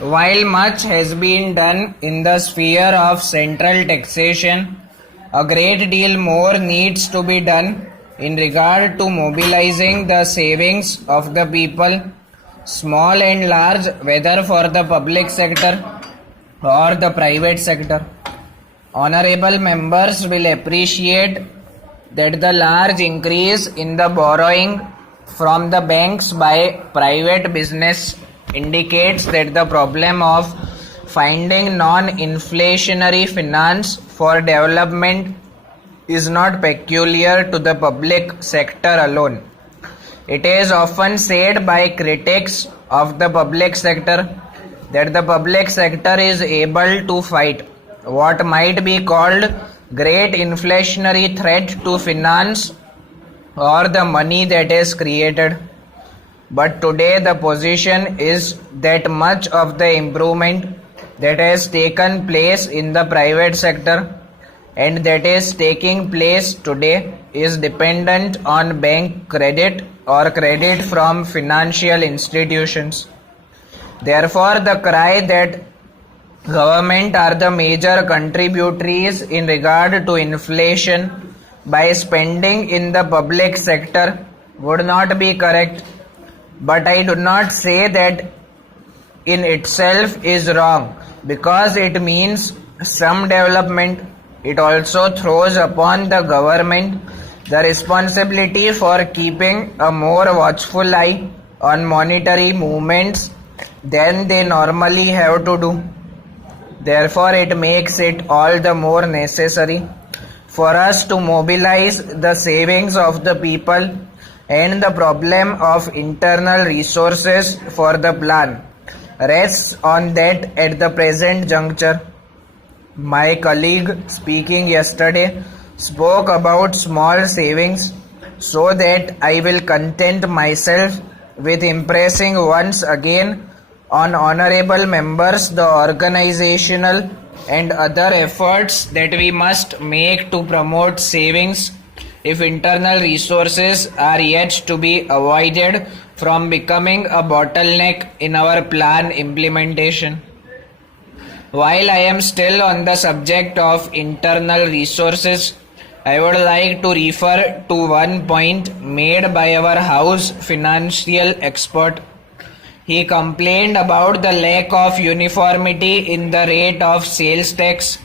While much has been done in the sphere of central taxation, a great deal more needs to be done in regard to mobilizing the savings of the people, small and large, whether for the public sector or the private sector. Honorable members will appreciate that the large increase in the borrowing from the banks by private business indicates that the problem of finding non-inflationary finance for development is not peculiar to the public sector alone. It is often said by critics of the public sector that the public sector is able to fight what might be called great inflationary threat to finance or the money that is created. But today the position is that much of the improvement that has taken place in the private sector and that is taking place today is dependent on bank credit or credit from financial institutions. Therefore, the cry that government are the major contributories in regard to inflation by spending in the public sector would not be correct. But I do not say that in itself is wrong, because it means some development. It also throws upon the government the responsibility for keeping a more watchful eye on monetary movements than they normally have to do. Therefore, it makes it all the more necessary for us to mobilize the savings of the people, and the problem of internal resources for the plan rests on that at the present juncture. My colleague speaking yesterday spoke about small savings, so that I will content myself with impressing once again on honorable members the organizational and other efforts that we must make to promote savings if internal resources are yet to be avoided from becoming a bottleneck in our plan implementation. While I am still on the subject of internal resources, I would like to refer to one point made by our House financial expert. He complained about the lack of uniformity in the rate of sales tax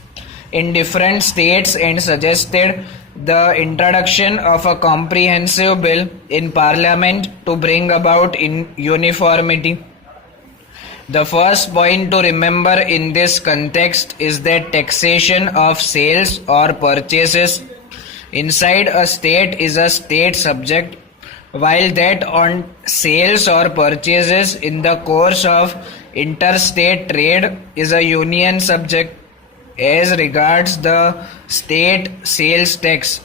in different states and suggested the introduction of a comprehensive bill in Parliament to bring about uniformity. The first point to remember in this context is that taxation of sales or purchases inside a state is a state subject, while that on sales or purchases in the course of interstate trade is a union subject. As regards the state sales tax,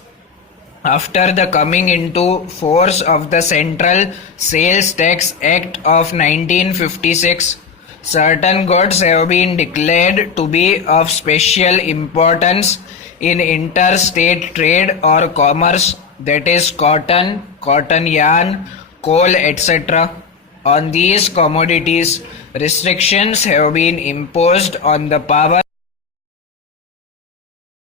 after the coming into force of the Central Sales Tax Act of 1956, certain goods have been declared to be of special importance in interstate trade or commerce, that is cotton, cotton yarn, coal, etc. On these commodities, restrictions have been imposed on the power